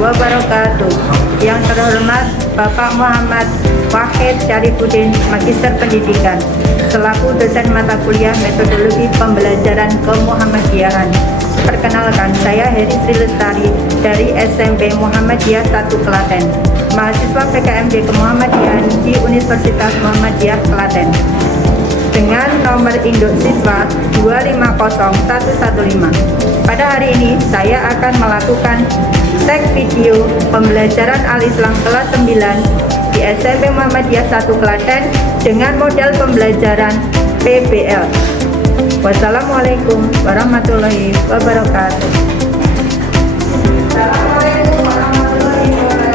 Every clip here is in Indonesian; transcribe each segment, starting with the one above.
wabarakatuh. Yang terhormat Bapak Muhammad Wahid Syarifuddin, Magister Pendidikan, selaku dosen mata kuliah Metodologi Pembelajaran Kemuhammadiyahan. Perkenalkan, saya Heri Sri Lestari dari SMP Muhammadiyah 1 Klaten, mahasiswa PKMJ Kemuhammadiyahan di Universitas Muhammadiyah Klaten. Dengan nomor induk siswa 250115. Pada hari ini saya akan melakukan tag video pembelajaran Al-Islam kelas 9 di SMP Muhammadiyah 1 Klaten dengan model pembelajaran PBL. Wassalamualaikum warahmatullahi wabarakatuh. Assalamualaikum warahmatullahi wabarakatuh.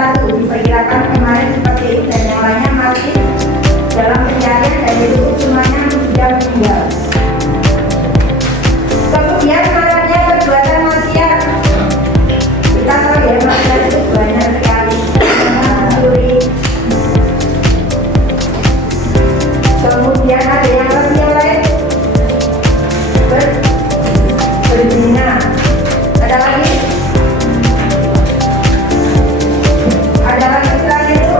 satu diperkirakan kemarin seperti itu dan yang lainnya masih dalam pencarian dan itu semuanya sudah meninggal. Kemudian maraknya perbuatan maksiat. Kita tahu ya maksiat itu banyak sekali. Mencuri. Kemudian ada yang lebih lain berzina. Ada lagi selain itu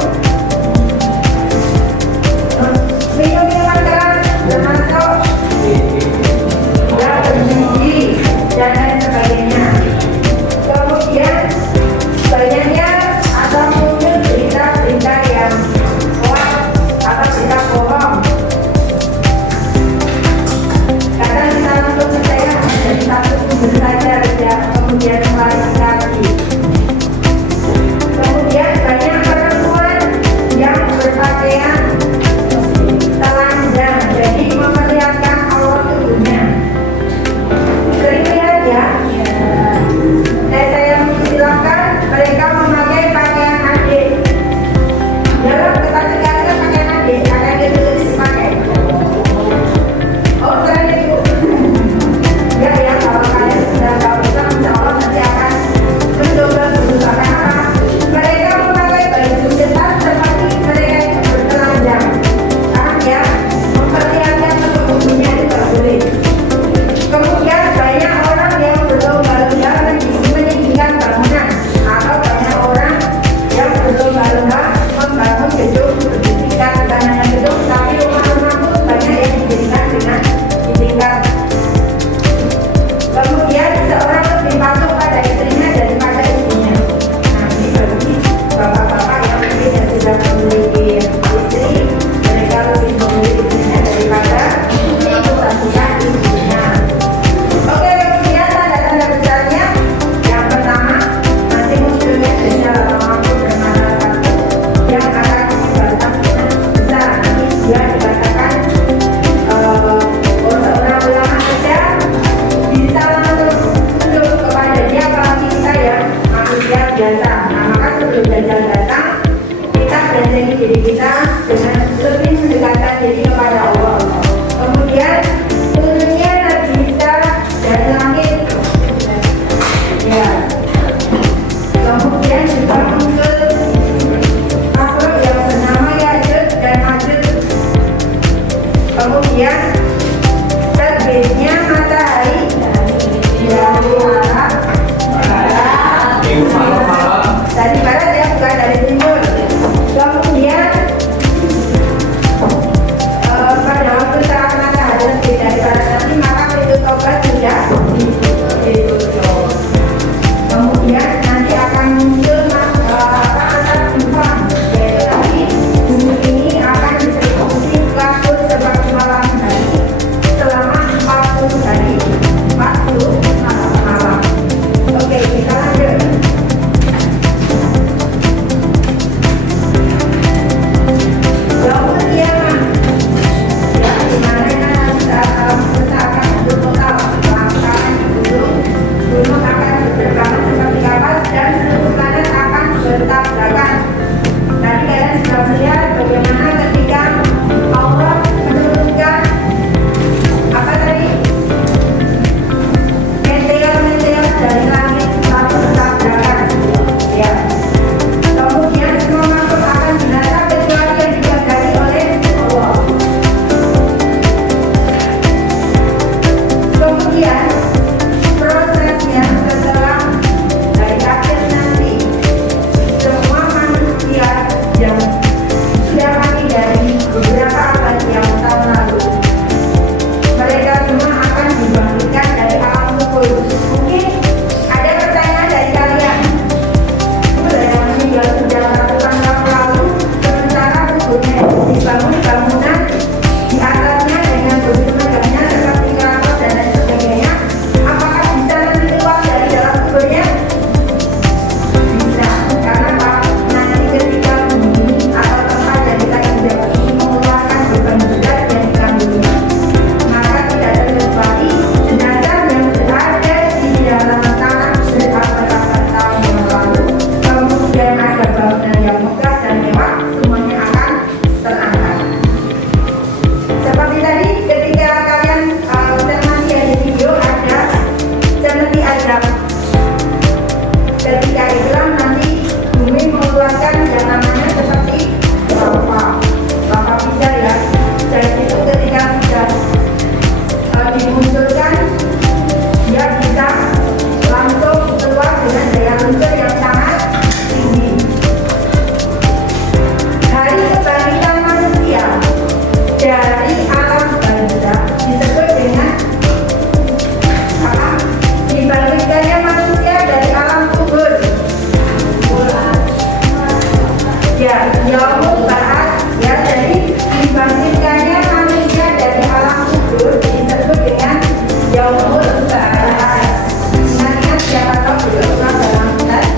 Ya, Yaumul Ba'ats ya, jadi dibangkitkannya manusia dari alam kubur disebut dengan Yaumul Ba'ats. Ingat siapa tahu belum pernah dalam tes.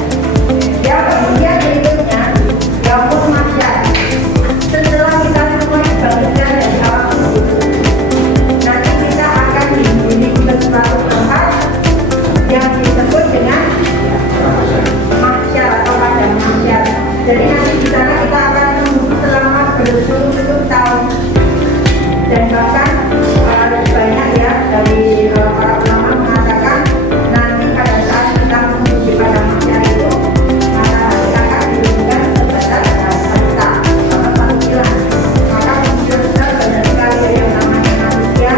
Ya, kemudian berikutnya Yaumul Mahsyar. Setelah kita semua dibangkitkan dari alam kubur, nanti kita akan digiring ke suatu tempat yang disebut dengan mahsyar atau padang mahsyar. Jadi nanti di sana kita akan menunggu selama berpuluh-puluh tahun, dan bahkan banyak ya dari para ulama mengatakan nanti pada saat kita menunggu di padang mahsyar itu matahari akan dihubungkan sebatas harta atau satu bulan. Maka benar-benar banyak sekali ya yang namanya manusia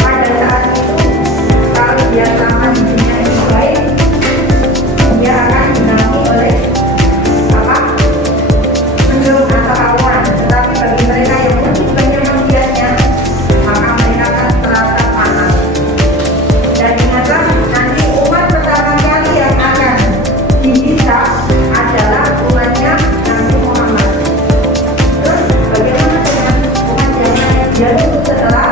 pada saat itu, kalau dia sama di dunia ini baik, dia akan dinaungi oleh mendung atau awan. Tetapi bagi mereka yang lebih banyak maksiatnya, maka mereka akan terasa panas. Dan ingatlah, nanti umat pertama kali yang akan dihisab adalah umatnya Nabi Muhammad. Terus bagaimana dengan umat yang jatuh setelah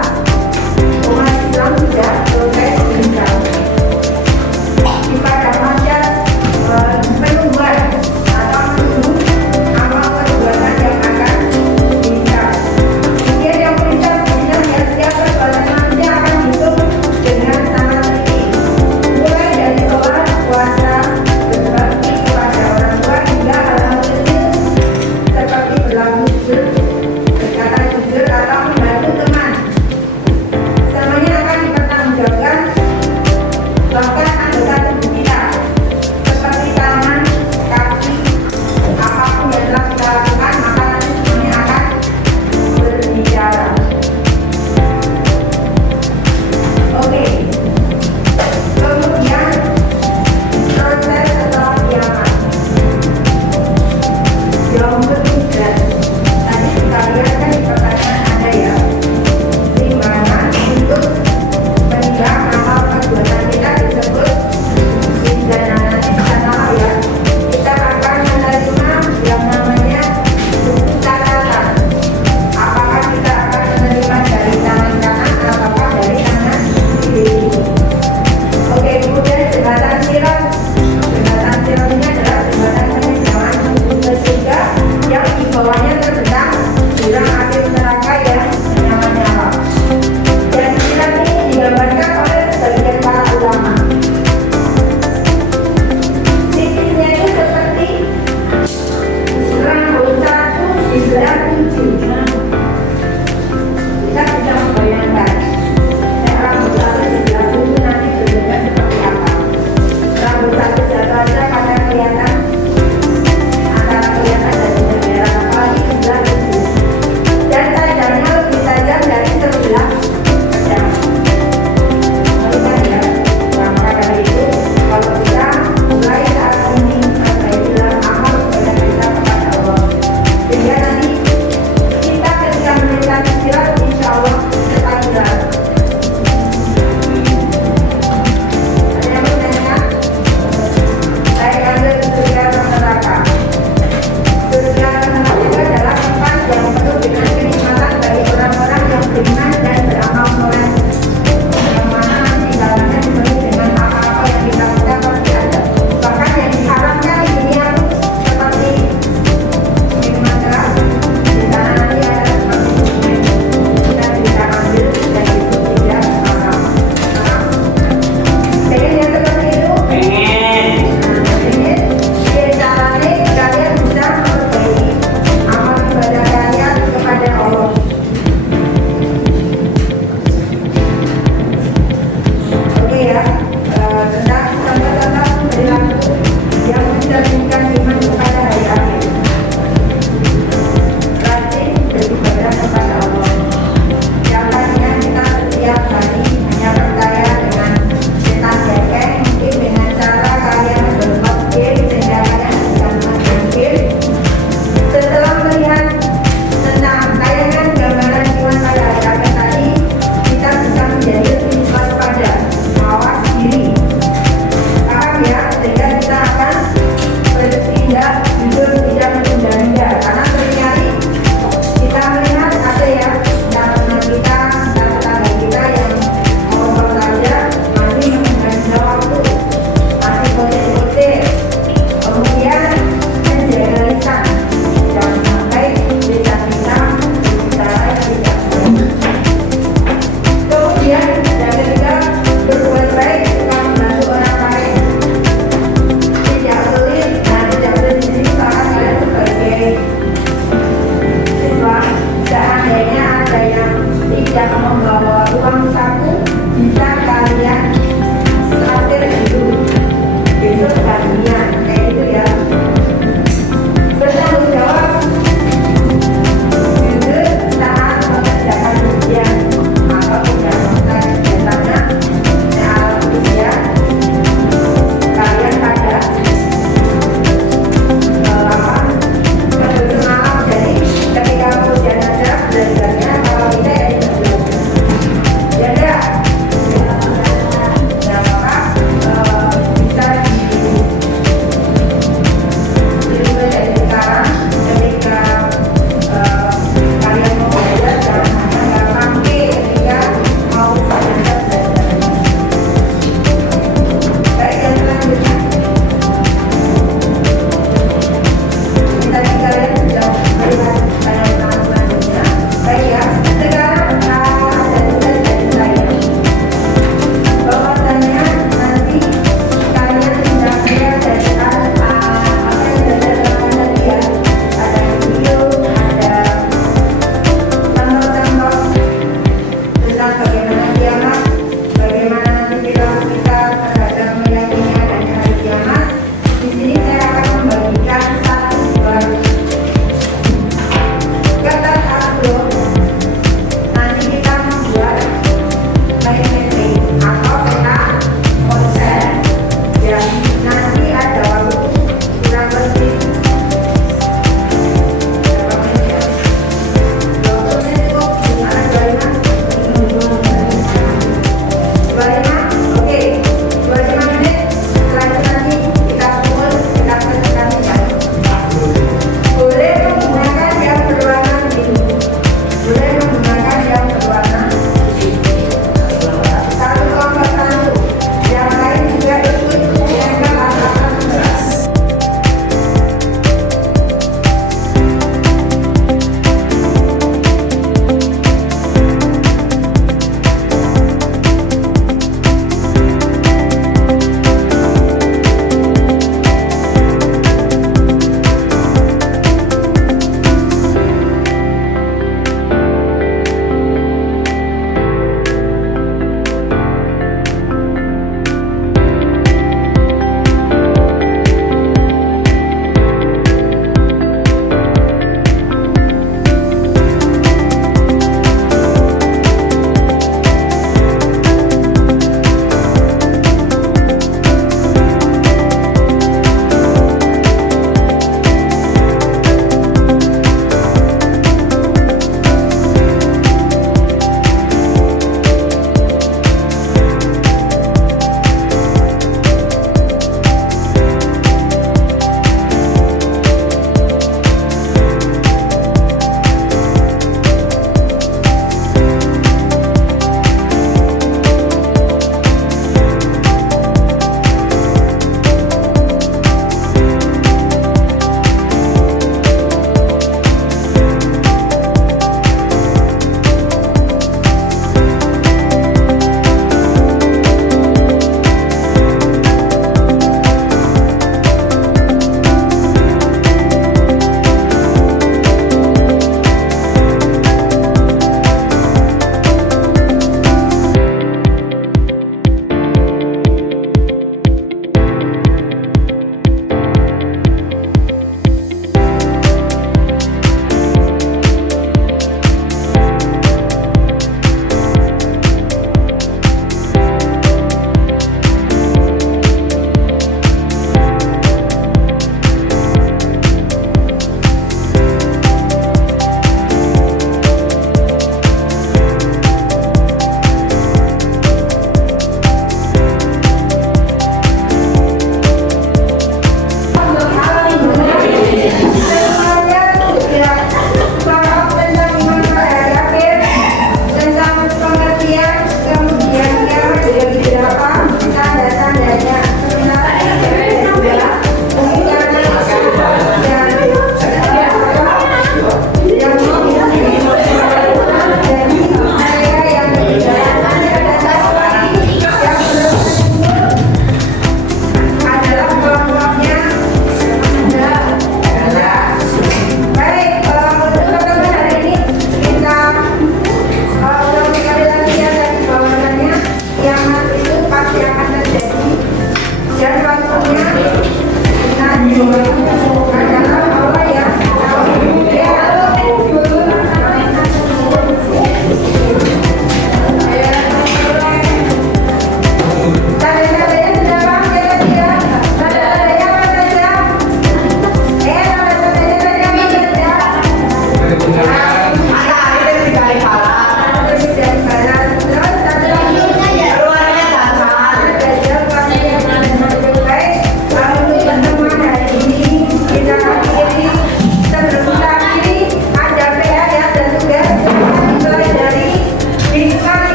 umat Islam sudah selesai dihisab? Di padang mahsyar penungguan atau menunggu amal perbuatan yang akan dihisab. Kemudian yang dihisab kemudian ya, setiap perbuatan manusia akan dihitung dengan sangat teliti, mulai dari sholat, puasa, berbakti kepada orang tua hingga hal-hal kecil seperti berlaku jujur, berkata jujur atau membantu teman. Semuanya akan dipertanggungjawabkan, bahkan anggota tubuh kita seperti tangan, kaki, apapun yang telah kita lakukan, maka nanti semuanya akan berbicara. Oke. Kemudian proses setelah kiamat. Yaumul